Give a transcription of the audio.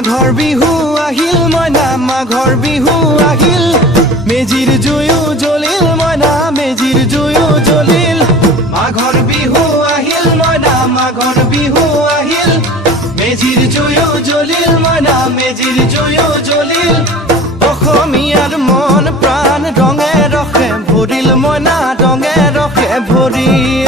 মাঘৰ বিহু আহিল মইনা মাঘৰ বিহু আহিল মেজিৰ জুয়ো জ্বলিল মইনা মেজিৰ জুয়ো জ্বলিল মাঘৰ বিহু আহিল মইনা মাঘৰ বিহু আহিল মেজিৰ জুয়ো জ্বলিল মইনা মেজিৰ জুয়ো জ্বলিল অসমীয়াৰ মন প্ৰাণ ৰঙে ৰসে ভৰিল মইনা ৰঙে ৰসে ভৰিল